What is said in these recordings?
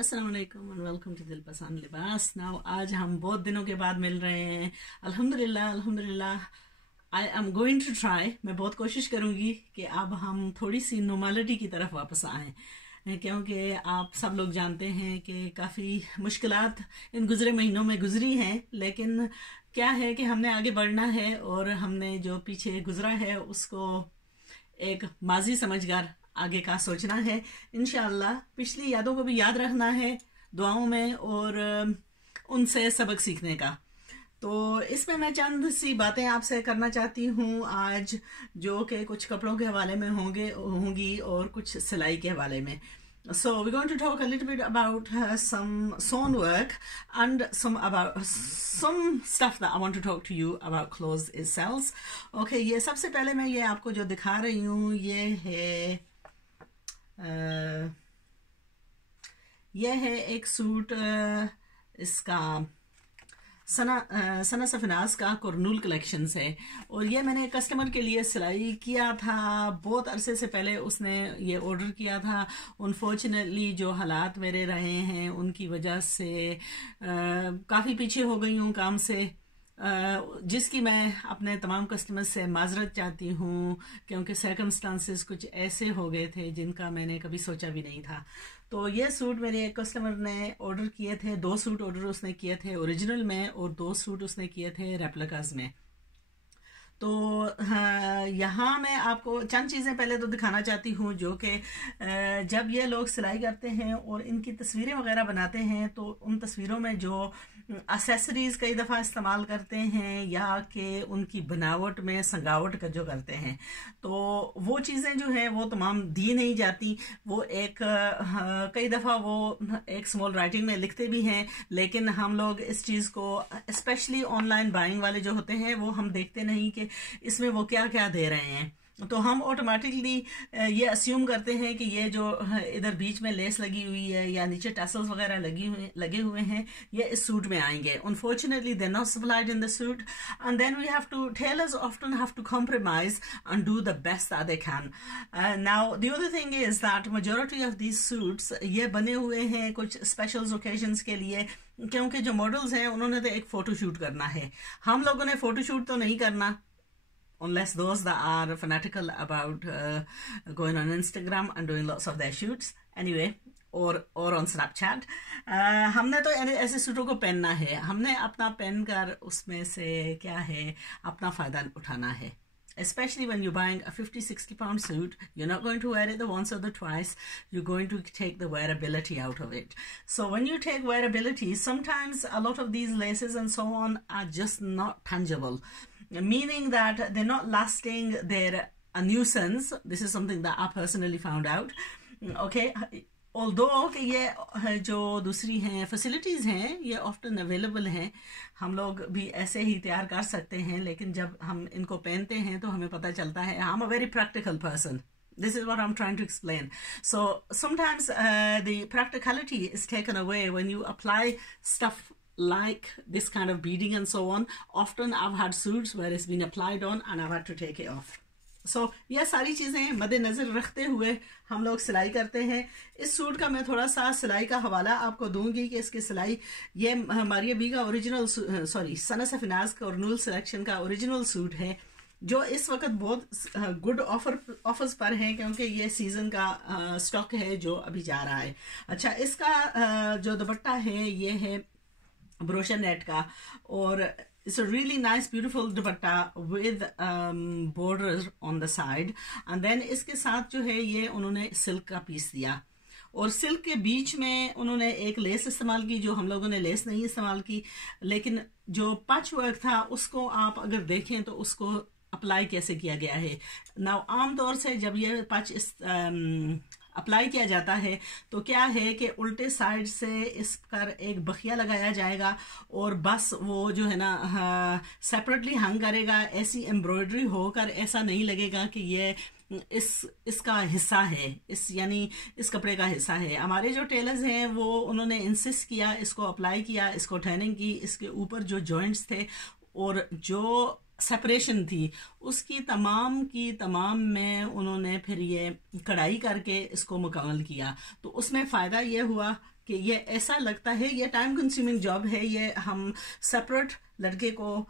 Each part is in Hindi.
अस्सलाम वालेकुम एंड वेलकम टू दिल पसंद लिबास। नाउ आज हम बहुत दिनों के बाद मिल रहे हैं। अल्हम्दुलिल्लाह I am going to try, मैं बहुत कोशिश करूंगी कि अब हम थोड़ी सी नॉर्मलिटी की तरफ वापस आएँ, क्योंकि आप सब लोग जानते हैं कि काफ़ी मुश्किलात इन गुज़रे महीनों में गुजरी हैं। लेकिन क्या है कि हमने आगे बढ़ना है और हमने जो पीछे गुजरा है उसको एक माजी समझकर आगे का सोचना है। इंशाअल्लाह पिछली यादों को भी याद रखना है दुआओं में और उनसे सबक सीखने का। तो इसमें मैं चंद सी बातें आपसे करना चाहती हूँ आज, जो कि कुछ कपड़ों के हवाले में होंगी और कुछ सिलाई के हवाले में। So we're going to talk a little bit about some sewn work and some stuff that I want to talk to you about clothes itself. Okay, ये सबसे पहले मैं ये आपको जो दिखा रही हूँ ये है एक सूट, इसका सना सफनाज का कुरनूल कलेक्शन है और ये मैंने कस्टमर के लिए सिलाई किया था बहुत अरसे से पहले। उसने ये ऑर्डर किया था। अनफॉर्चुनेटली जो हालात मेरे रहे हैं उनकी वजह से काफ़ी पीछे हो गई हूँ काम से, जिसकी मैं अपने तमाम कस्टमर से माजरत चाहती हूँ, क्योंकि सर्कमस्टांसेस कुछ ऐसे हो गए थे जिनका मैंने कभी सोचा भी नहीं था। तो ये सूट मेरे एक कस्टमर ने ऑर्डर किए थे, 2 सूट ऑर्डर उसने किए थे ओरिजिनल में और 2 सूट उसने किए थे रेप्लिकास में। तो यहाँ मैं आपको चंद चीज़ें पहले तो दिखाना चाहती हूँ, जो कि जब ये लोग सिलाई करते हैं और इनकी तस्वीरें वगैरह बनाते हैं तो उन तस्वीरों में जो एक्सेसरीज कई दफ़ा इस्तेमाल करते हैं या कि उनकी बनावट में संगावट का जो करते हैं, तो वो चीज़ें जो हैं वो तमाम दी नहीं जाती। वो एक कई दफ़ा वो एक स्मॉल राइटिंग में लिखते भी हैं, लेकिन हम लोग इस चीज़ को स्पेशली ऑनलाइन बाइंग वाले जो होते हैं वो हम देखते नहीं कि इसमें वो क्या क्या दे रहे हैं। तो हम ऑटोमेटिकली ये अस्यूम करते हैं कि ये जो इधर बीच में लेस लगी हुई है या नीचे टैसल्स वगैरह लगे हुए हैं ये इस सूट में आएंगे। Unfortunately they not supplied in the suit and then we have to tailors often have to compromise and do the best that they can. Now the other thing is that majority of these suits ये बने हुए हैं कुछ स्पेशल ओकेजन्स के लिए, क्योंकि जो मॉडल्स हैं उन्होंने तो एक फ़ोटोशूट करना है। हम लोगों ने फ़ोटोशूट तो नहीं करना, unless those that are fanatical about going on Instagram and doing lots of their shoots anyway, or on Snapchat. हमने तो ऐसे सूटों को पहनना है, हमने अपना पहन कर उसमें से क्या है अपना फ़ायदा उठाना है। Especially when you're buying a 50-60 pound suit, you're not going to wear it the once or the twice, you're going to take the wearability out of it. So when you take wearability, sometimes a lot of these laces and so on are just not tangible, meaning that they're not lasting, they're a nuisance. This is something that I personally found out. Okay, although कि ये जो दूसरी हैं फैसिलिटीज़ हैं ये ऑफ्टन अवेलेबल हैं, हम लोग भी ऐसे ही तैयार कर सकते हैं, लेकिन जब हम इनको पहनते हैं तो हमें पता चलता है। I'm a very practical person. This is what I'm trying to explain. So sometimes the practicality is taken away when you apply stuff like this kind of beading and so on. Often I've had suits where it's been applied on and I've had to take it off. So ये सारी चीज़ें मद्देनज़र रखते हुए हम लोग सिलाई करते हैं। इस सूट का मैं थोड़ा सा सिलाई का हवाला आपको दूंगी कि इसकी सिलाई, ये मारिया बी का ओरिजिनल सना सफनाज का कुरनूल सिलेक्शन का ओरिजिनल सूट है, जो इस वक्त बहुत गुड ऑफर्स पर है, क्योंकि ये सीज़न का स्टॉक है जो अभी जा रहा है। अच्छा, इसका जो दुपट्टा है ये है ब्रोशर नेट का और it's a really nice beautiful dupatta with borders on the side, and then इसके साथ जो है ये उन्होंने सिल्क का पीस दिया और सिल्क के बीच में उन्होंने एक लेस इस्तेमाल की, जो हम लोगों ने लेस नहीं इस्तेमाल की, लेकिन जो पैच वर्क था उसको आप अगर देखें तो उसको अप्लाई कैसे किया गया है। नाउ आमतौर से जब ये पैच अप्लाई किया जाता है तो क्या है कि उल्टे साइड से इस पर एक बखिया लगाया जाएगा और बस वो जो है ना सेपरेटली हंग करेगा। ऐसी एम्ब्रॉयडरी होकर ऐसा नहीं लगेगा कि ये इसका हिस्सा है, यानी इस कपड़े का हिस्सा है। हमारे जो टेलर्स हैं वो उन्होंने इंसिस्ट किया, इसको अप्लाई किया, इसको टर्निंग की, इसके ऊपर जो जॉइंट्स थे और जो सेपरेशन थी उसकी तमाम में उन्होंने फिर ये कढ़ाई करके इसको मुकम्मल किया। तो उसमें फ़ायदा ये हुआ कि ये ऐसा लगता है, ये टाइम कंज्यूमिंग जॉब है, ये हम सेपरेट लड़के को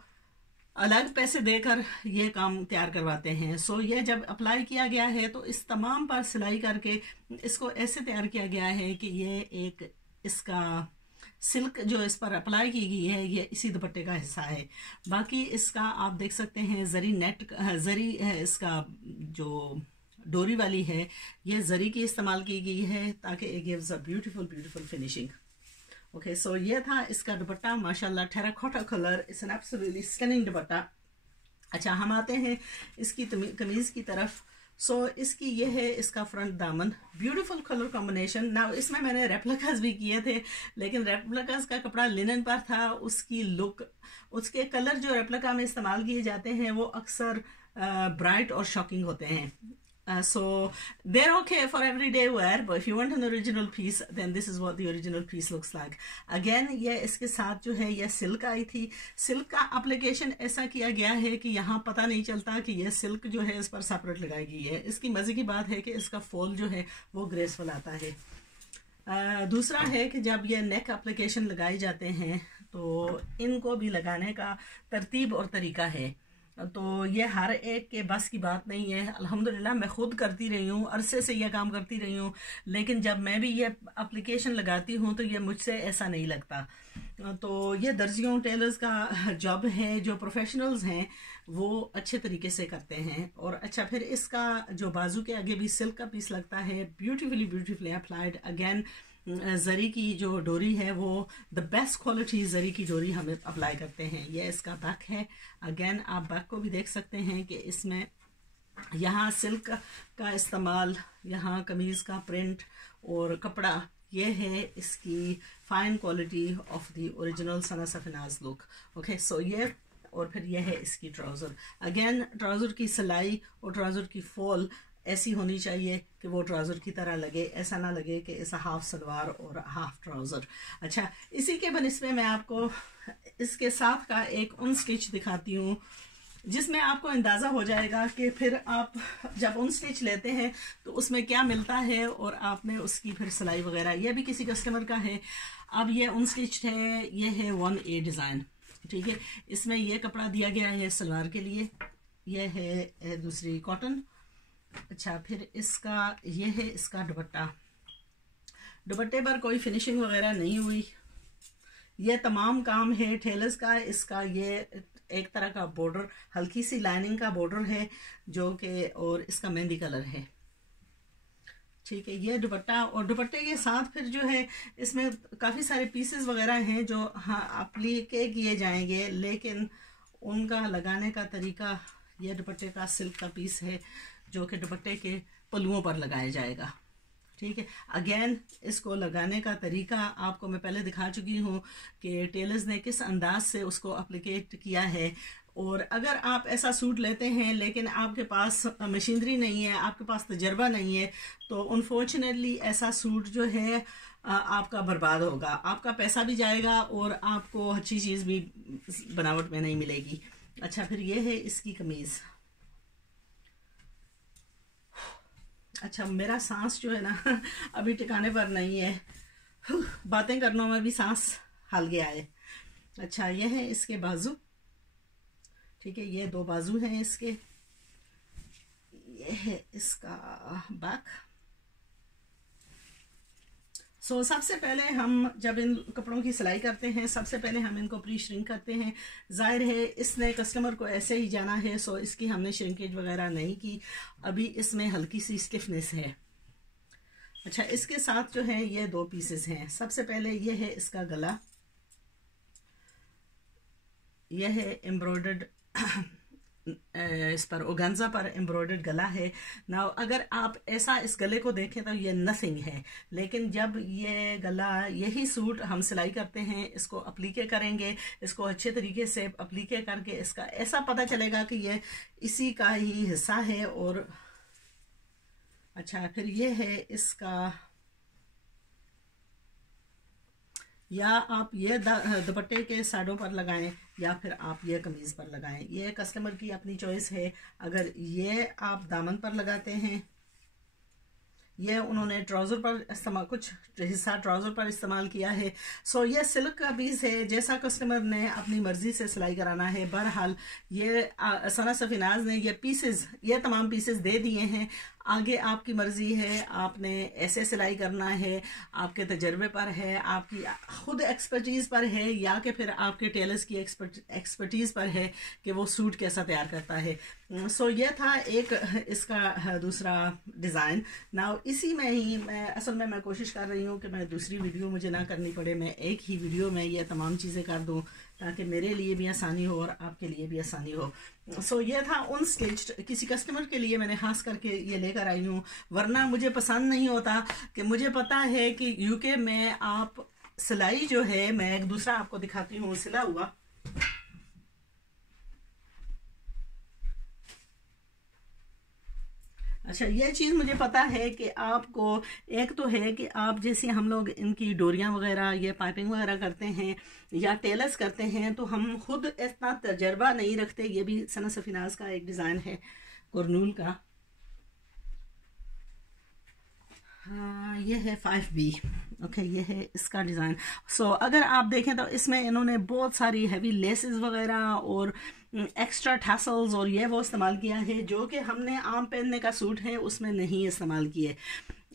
अलग पैसे देकर ये काम तैयार करवाते हैं। सो ये जब अप्लाई किया गया है तो इस तमाम पर सिलाई करके इसको ऐसे तैयार किया गया है कि ये एक इसका सिल्क जो इस पर अप्लाई की गई है ये इसी दुपट्टे का हिस्सा है। बाकी इसका आप देख सकते हैं जरी नेट, जरी है इसका जो डोरी वाली है, ये जरी की इस्तेमाल की गई है ताकि it gives a beautiful beautiful finishing. Okay, so ये था इसका दुपट्टा, माशाल्लाह terracotta colour, it's an absolutely stunning dupatta. अच्छा, हम आते हैं इसकी कमीज की तरफ। सो इसकी ये है इसका फ्रंट दामन, ब्यूटीफुल कलर कॉम्बिनेशन। ना इसमें मैंने रेप्लिकास भी किए थे, लेकिन रेप्लिकास का कपड़ा लिनन पर था, उसकी लुक, उसके कलर जो रेप्लिका में इस्तेमाल किए जाते हैं वो अक्सर ब्राइट और शॉकिंग होते हैं। So they're okay for everyday wear, but if you want an original piece, then this is what the original piece looks like. Again, ये इसके साथ जो है ये सिल्क आई थी। सिल्क का एप्लीकेशन ऐसा किया गया है कि यहाँ पता नहीं चलता कि ये सिल्क जो है इस पर सेपरेट लगाई गई है। इसकी मजे की बात है कि इसका फॉल जो है वो ग्रेसफुल आता है। दूसरा है कि जब ये नेक एप्लीकेशन लगाए जाते हैं तो इनको भी लगाने का तरतीब और तरीका है, तो ये हर एक के बस की बात नहीं है। अल्हम्दुलिल्लाह मैं खुद करती रही हूँ, अरसे से यह काम करती रही हूँ, लेकिन जब मैं भी ये एप्लीकेशन लगाती हूँ तो ये मुझसे ऐसा नहीं लगता। तो ये दर्जियों टेलर्स का जॉब है, जो प्रोफेशनल्स हैं वो अच्छे तरीके से करते हैं। और अच्छा, फिर इसका जो बाजू के आगे भी सिल्क का पीस लगता है, ब्यूटीफुली ब्यूटीफुली अप्लाइड। अगेन जरी की जो डोरी है वो द बेस्ट क्वालिटी जरी की डोरी हमें अप्लाई करते हैं। ये इसका बैक है। अगेन आप बैक को भी देख सकते हैं कि इसमें यहाँ सिल्क का इस्तेमाल, यहाँ कमीज का प्रिंट और कपड़ा, ये है इसकी fine quality of the original Sana Safinaz look. Okay, so ये, और फिर यह है इसकी ट्राउज़र। अगेन ट्राउज़र की सिलाई और ट्राउज़र की फॉल ऐसी होनी चाहिए कि वो ट्राउज़र की तरह लगे, ऐसा ना लगे कि ऐसा हाफ सलवार और हाफ ट्राउज़र। अच्छा, इसी के बनिस्बत मैं आपको इसके साथ का एक उन स्टिच दिखाती हूँ जिसमें आपको अंदाज़ा हो जाएगा कि फिर आप जब उन स्टिच लेते हैं तो उसमें क्या मिलता है और आपने उसकी फिर सिलाई वगैरह। यह भी किसी कस्टमर का है। अब ये उन स्टिच है, ये है 1A डिज़ाइन, ठीक है। इसमें यह कपड़ा दिया गया है सलवार के लिए, यह है दूसरी कॉटन। अच्छा, फिर इसका ये है इसका दुपट्टा। दुपट्टे पर कोई फिनिशिंग वगैरह नहीं हुई, ये तमाम काम है टेलर्स का। इसका ये एक तरह का बॉर्डर, हल्की सी लाइनिंग का बॉर्डर है जो कि, और इसका मेहंदी कलर है, ठीक है। ये दुपट्टा, और दुपट्टे के साथ फिर जो है इसमें काफ़ी सारे पीसेस वगैरह हैं जो हाँ अप्लीके किए जाएंगे, लेकिन उनका लगाने का तरीका, ये दुपट्टे का सिल्क का पीस है जो कि दुपट्टे के पल्लुओं पर लगाया जाएगा, ठीक है। अगेन इसको लगाने का तरीका आपको मैं पहले दिखा चुकी हूँ कि टेलर्स ने किस अंदाज से उसको अप्लीकेट किया है। और अगर आप ऐसा सूट लेते हैं लेकिन आपके पास मशीनरी नहीं है, आपके पास तजर्बा नहीं है, तो अनफॉर्चुनेटली ऐसा सूट जो है आपका बर्बाद होगा, आपका पैसा भी जाएगा और आपको अच्छी चीज़ भी बनावट में नहीं मिलेगी। अच्छा, फिर ये है इसकी कमीज़। अच्छा, मेरा सांस जो है ना अभी ठिकाने पर नहीं है, बातें करने में भी सांस हल गया है। अच्छा, ये है इसके बाजू, ठीक है, ये 2 बाजू हैं इसके। ये है इसका बैक। सो सबसे पहले हम जब इन कपड़ों की सिलाई करते हैं, सबसे पहले हम इनको प्री श्रिंक करते हैं। जाहिर है इसने कस्टमर को ऐसे ही जाना है, सो इसकी हमने श्रिंकेज वगैरह नहीं की। अभी इसमें हल्की सी स्टिफनेस है। अच्छा, इसके साथ जो है ये 2 पीसेस हैं। सबसे पहले ये है इसका गला, यह है एम्ब्रॉयडर्ड, इस पर ओगांजा पर एम्ब्रॉयडर्ड गला है ना। अगर आप ऐसा इस गले को देखें तो ये नथिंग है, लेकिन जब ये गला, यही सूट हम सिलाई करते हैं, इसको अप्लीके करेंगे, इसको अच्छे तरीके से अप्लीके करके इसका ऐसा पता चलेगा कि ये इसी का ही हिस्सा है। और अच्छा, फिर ये है इसका, या आप ये दुपट्टे के साइडों पर लगाएं या फिर आप ये कमीज पर लगाएं, ये कस्टमर की अपनी चॉइस है। अगर ये आप दामन पर लगाते हैं ये उन्होंने ट्राउज़र पर इस्तेमाल, कुछ हिस्सा ट्राउज़र पर इस्तेमाल किया है। सो ये सिल्क का पीस है, जैसा कस्टमर ने अपनी मर्ज़ी से सिलाई कराना है। बहरहाल ये सना सफीनाज ने ये तमाम पीसेस दे दिए हैं। आगे आपकी मर्जी है, आपने ऐसे सिलाई करना है, आपके तजर्बे पर है, आपकी खुद एक्सपर्टीज़ पर है, या कि फिर आपके टेलर्स की एक्सपर्टीज़ पर है कि वो सूट कैसा तैयार करता है। सो ये था एक इसका दूसरा डिज़ाइन। नाउ इसी में ही मैं कोशिश कर रही हूँ कि मैं दूसरी वीडियो मुझे ना करनी पड़े, मैं एक ही वीडियो में ये तमाम चीज़ें कर दूँ ताकि मेरे लिए भी आसानी हो और आपके लिए भी आसानी हो। सो ये था अनस्टिच्ड, किसी कस्टमर के लिए मैंने खास करके ये लेकर आई हूँ, वरना मुझे पसंद नहीं होता कि मुझे पता है कि यूके में आप सिलाई जो है, मैं एक दूसरा आपको दिखाती हूँ सिला हुआ। अच्छा, ये चीज़ मुझे पता है कि आपको, एक तो है कि आप जैसे हम लोग इनकी डोरियां वगैरह, ये पाइपिंग वगैरह करते हैं या टेलर्स करते हैं, तो हम खुद इतना तजर्बा नहीं रखते। ये भी सना सफीनाज का एक डिज़ाइन है कुरनूल का। हाँ, ये है 5B। ओके, ये है इसका डिज़ाइन। सो अगर आप देखें तो इसमें इन्होंने बहुत सारी हैवी लेसेस वगैरह और एक्स्ट्रा टैसल्स और ये वो इस्तेमाल किया है, जो कि हमने आम पहनने का सूट है उसमें नहीं इस्तेमाल किए।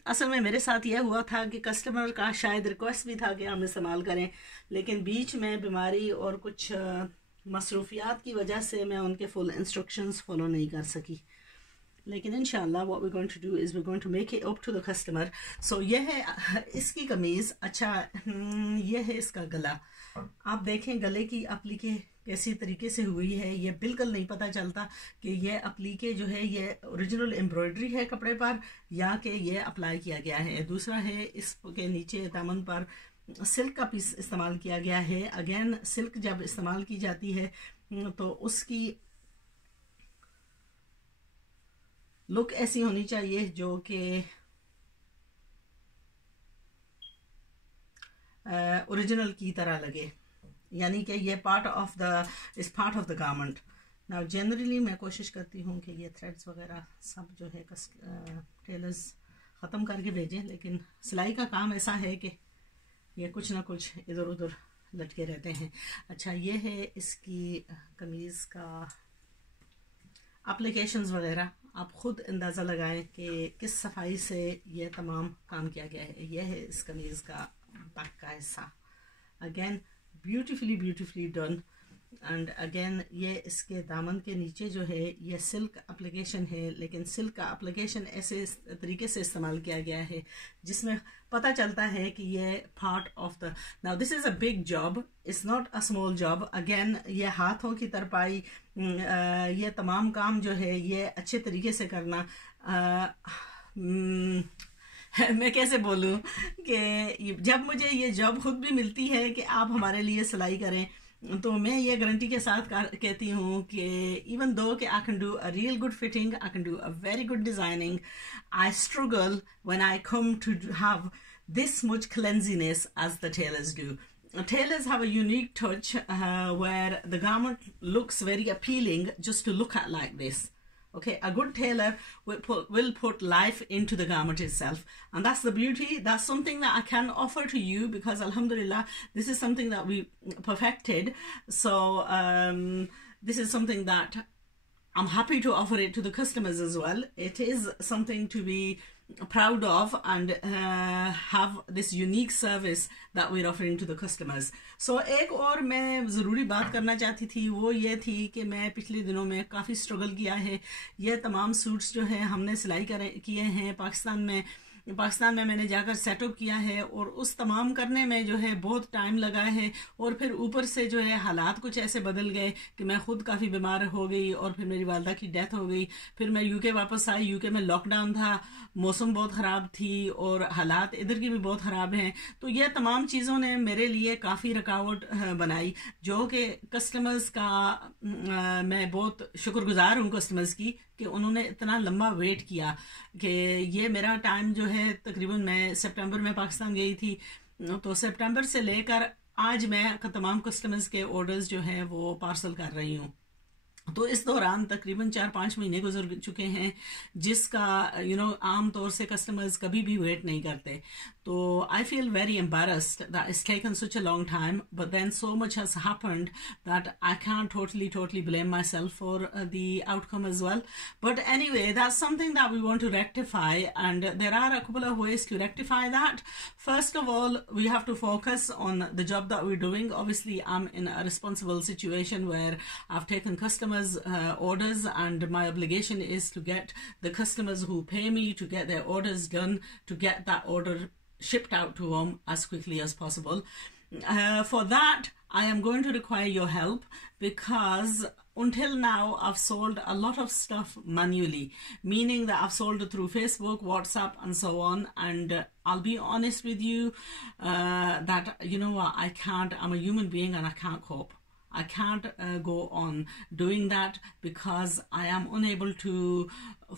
असल में मेरे साथ यह हुआ था कि कस्टमर का शायद रिक्वेस्ट भी था कि हम इस्तेमाल करें, लेकिन बीच में बीमारी और कुछ मसरूफियात की वजह से मैं उनके फुल इंस्ट्रक्शंस फॉलो नहीं कर सकी। लेकिन इंशाल्लाह what we're going to do is we're going to make it up to the customer. So ये है इसकी कमीज़। अच्छा, ये है इसका गला। आप देखें गले की अप्लीके कैसी तरीके से हुई है, ये बिल्कुल नहीं पता चलता कि ये अप्लीके जो है ये ओरिजिनल एम्ब्रॉयडरी है कपड़े पर या कि ये अप्लाई किया गया है। दूसरा है इसके नीचे दामन पर सिल्क का पीस इस्तेमाल किया गया है। अगेन सिल्क जब इस्तेमाल की जाती है तो उसकी लुक ऐसी होनी चाहिए जो कि ओरिजिनल की तरह लगे, यानी कि ये part of the garment. Now generally मैं कोशिश करती हूँ कि ये थ्रेड्स वगैरह सब जो है टेलर्स ख़त्म करके भेजें, लेकिन सिलाई का काम ऐसा है कि ये कुछ ना कुछ इधर उधर लटके रहते हैं। अच्छा, ये है इसकी कमीज़ का एप्लीकेशंस वगैरह। आप खुद अंदाज़ा लगाएं कि किस सफाई से ये तमाम काम किया गया है। यह है इस कमीज़ का बैक का हिस्सा। Again beautifully done. And again ये इसके दामन के नीचे जो है ये सिल्क एप्लीकेशन है, लेकिन सिल्क का एप्लीकेशन ऐसे तरीके से इस्तेमाल किया गया है जिसमें पता चलता है कि ये part of the, now this is a big job, it's not a small job. Again ये हाथों की तरपाई, ये तमाम काम जो है ये अच्छे तरीके से करना, मैं कैसे बोलूँ कि जब मुझे ये जॉब खुद भी मिलती है कि आप हमारे लिए सिलाई करें, तो मैं ये गारंटी के साथ कहती हूँ कि इवन दो कि I can do a real good fitting, I can do a very good designing, I struggle when I come to have this much cleanliness as the tailors do. Tailors have a unique touch where the garment looks very appealing just to look at like this. Okay, a good tailor will put life into the garment itself, and that's the beauty. That's something that I can offer to you because alhamdulillah this is something that we perfected. So this is something that I'm happy to offer it to the customers as well. It is something to be proud of and have this unique service that we're offering to the customers. So एक और मैं ज़रूरी बात करना चाहती थी, वो ये थी कि मैं पिछले दिनों में काफ़ी स्ट्रगल किया है। ये तमाम सूट्स जो है हमने सिलाई किए हैं पाकिस्तान में मैंने जाकर सेटअप किया है, और उस तमाम करने में जो है बहुत टाइम लगा है, और फिर ऊपर से जो है हालात कुछ ऐसे बदल गए कि मैं खुद काफ़ी बीमार हो गई, और फिर मेरी वालदा की डेथ हो गई। फिर मैं यूके वापस आई, यूके में लॉकडाउन था, मौसम बहुत ख़राब थी और हालात इधर की भी बहुत ख़राब हैं। तो ये तमाम चीज़ों ने मेरे लिए काफ़ी रुकावट बनाई, जो कि कस्टमर्स का मैं बहुत शुक्रगुजार हूँ कस्टमर्स की कि उन्होंने इतना लंबा वेट किया कि ये मेरा टाइम जो है तकरीबन, मैं सितंबर में पाकिस्तान गई थी, तो सितंबर से लेकर आज मैं तमाम कस्टमर्स के ऑर्डर्स जो हैं वो पार्सल कर रही हूँ। तो इस दौरान तकरीबन 4-5 महीने गुजर चुके हैं, जिसका आम तौर से कस्टमर्स कभी भी वेट नहीं करते. तो I feel very embarrassed that it's taken such a long time, but then so much has happened that I can't totally blame myself for the outcome as well. But anyway, that's something that we want to rectify, and there are a couple of ways to rectify that. First of all, we have to focus on the job that we're doing. Obviously, I'm in a responsible situation where I've taken customers' orders, and my obligation is to get the customers who pay me to get their orders done, to get that order shipped out to them as quickly as possible. For that, I am going to require your help, because until now I've sold a lot of stuff manually, meaning that I've sold it through Facebook, WhatsApp and so on. And I'll be honest with you that I can't, I'm a human being and I can't cope. I can't go on doing that, because I am unable to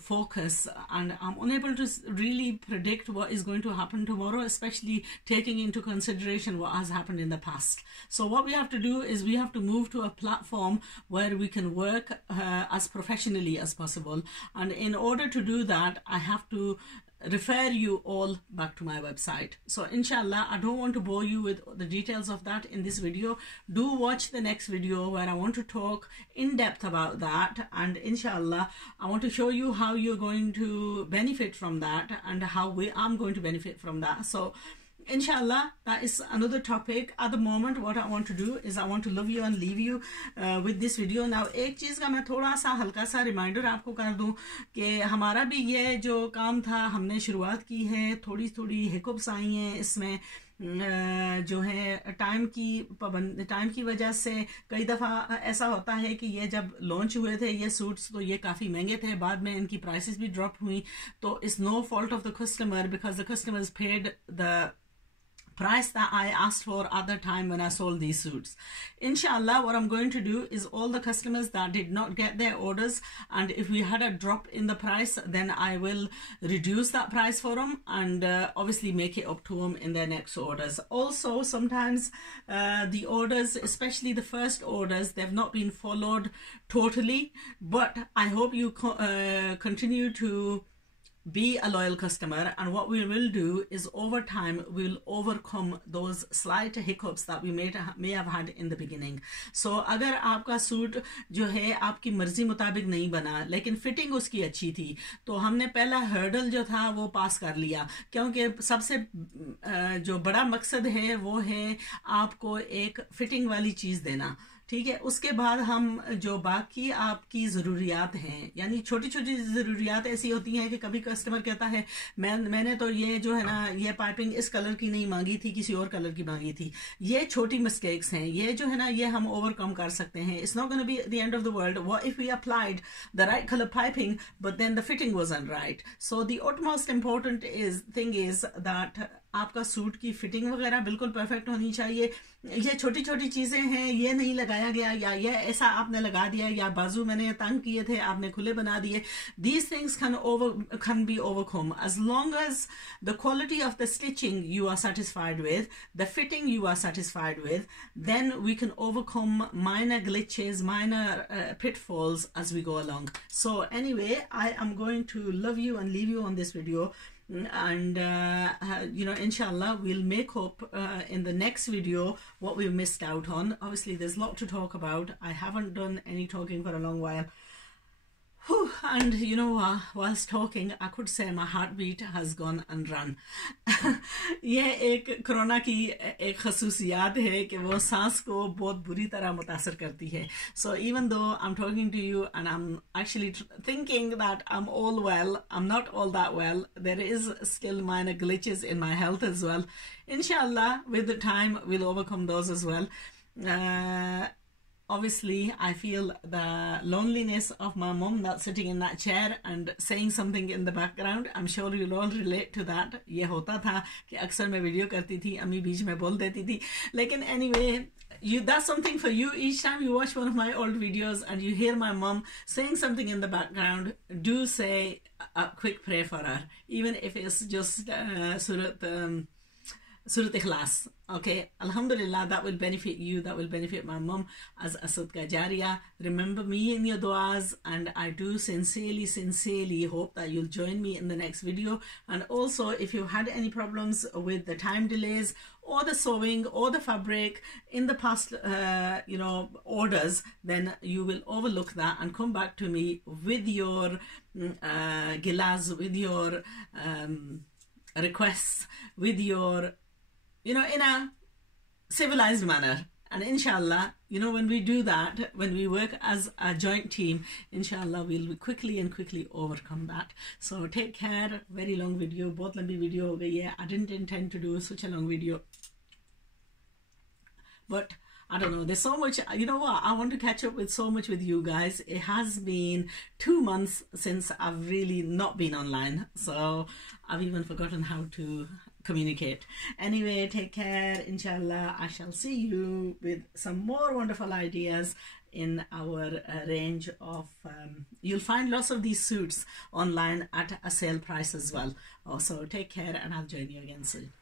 focus, and I'm unable to really predict what is going to happen tomorrow, especially taking into consideration what has happened in the past. So what we have to do is we have to move to a platform where we can work as professionally as possible. And in order to do that, I have to refer you all back to my website. So inshallah, I don't want to bore you with the details of that in this video. Do watch the next video where I want to talk in depth about that, and inshallah I want to show you how you're going to benefit from that and how I'm going to benefit from that. So inshallah, that is another topic. At the moment, what I want to do is I want to love you and leave you with this video. Now, एक चीज़ का मैं थोड़ा सा हल्का सा रिमाइंडर आपको कर दूं कि हमारा भी ये जो काम था, हमने शुरुआत की है, थोड़ी हिकअप्स आई हैं इसमें, जो है टाइम की वजह से कई दफ़ा ऐसा होता है कि ये जब लॉन्च हुए थे ये सूट्स, तो ये काफ़ी महंगे थे, बाद में इनकी प्राइसेस भी ड्रॉप हुई. तो it's no fault of the customer, because the customers paid the price that I asked for at the time when I sold these suits. Inshallah, what I'm going to do is all the customers that did not get their orders, and if we had a drop in the price, then I will reduce that price for them and obviously make it up to them in their next orders. Also, sometimes the orders, especially the first orders, they've not been followed totally, but I hope you continue to be a loyal customer, and what we will do is over time we'll overcome those slight hiccups that we may have had in the beginning. So अगर आपका सूट जो है आपकी मर्जी मुताबिक नहीं बना लेकिन फिटिंग उसकी अच्छी थी, तो हमने पहला हर्डल जो था वो पास कर लिया, क्योंकि सबसे जो बड़ा मकसद है वो है आपको एक फिटिंग वाली चीज़ देना. ठीक है, उसके बाद हम जो बाकी आपकी ज़रूरियात हैं, यानी छोटी छोटी ज़रूरियात ऐसी होती हैं कि कभी कस्टमर कहता है मैंने तो ये जो है ना ये पाइपिंग इस कलर की नहीं मांगी थी, किसी और कलर की मांगी थी. ये छोटी मिस्टेक्स हैं, ये जो है ना ये हम ओवरकम कर सकते हैं. It's not gonna be the end of the world. What if we applied the right colour piping but then the fitting wasn't right. So the utmost important thing is that आपका सूट की फिटिंग वगैरह बिल्कुल परफेक्ट होनी चाहिए. ये छोटी छोटी चीज़ें हैं, ये नहीं लगाया गया या ये ऐसा आपने लगा दिया या बाजू मैंने तंग किए थे आपने खुले बना दिए. These things can be overcome as long as the quality of the stitching you are satisfied with, the fitting you are satisfied with, then we can overcome minor glitches, minor pitfalls as we go along. So anyway, I am going to love you and leave you on this video. And inshallah we'll make up in the next video what we missed out on. Obviously there's a lot to talk about. I haven't done any talking for a long while. Whew, and whilst talking I could say my heartbeat has gone and run. ये एक कोरोना की एक खसूसियात है कि वो सांस को बहुत बुरी तरह मुतासर करती है. So even though I'm talking to you and I'm actually thinking that I'm all well, I'm not all that well. There is still minor glitches in my health as well. Inshallah, with the time we'll overcome those as well. Obviously, I feel the loneliness of my mom not sitting in that chair and saying something in the background. I'm sure you'll all relate to that. ये होता था कि अक्सर मैं वीडियो करती थी, अम्मी बीच में बोल देती थी. लेकिन anyway, that's something for you. Each time you watch one of my old videos and you hear my mom saying something in the background, do say a quick prayer for her, even if it's just Surat Ikhlas. Okay, Alhamdulillah, that will benefit you, that will benefit my mum as a Sadqa Jariyah. Remember me in your du'as, and I do sincerely hope that you'll join me in the next video. And also, if you had any problems with the time delays or the sewing or the fabric in the past orders, then you will overlook that and come back to me with your gilaz, with your requests, with your in a civilized manner. And inshallah, when we do that, when we work as a joint team, inshallah, we'll quickly overcome that. So take care. Very long video, both lambi video over here. I didn't intend to do such a long video, but I don't know, there's so much, I want to catch up with so much with you guys. It has been 2 months since I've really not been online, so I've even forgotten how to communicate. Anyway, take care. Inshallah, I shall see you with some more wonderful ideas in our range of you'll find lots of these suits online at a sale price as well. Also, take care, and I'll join you again soon.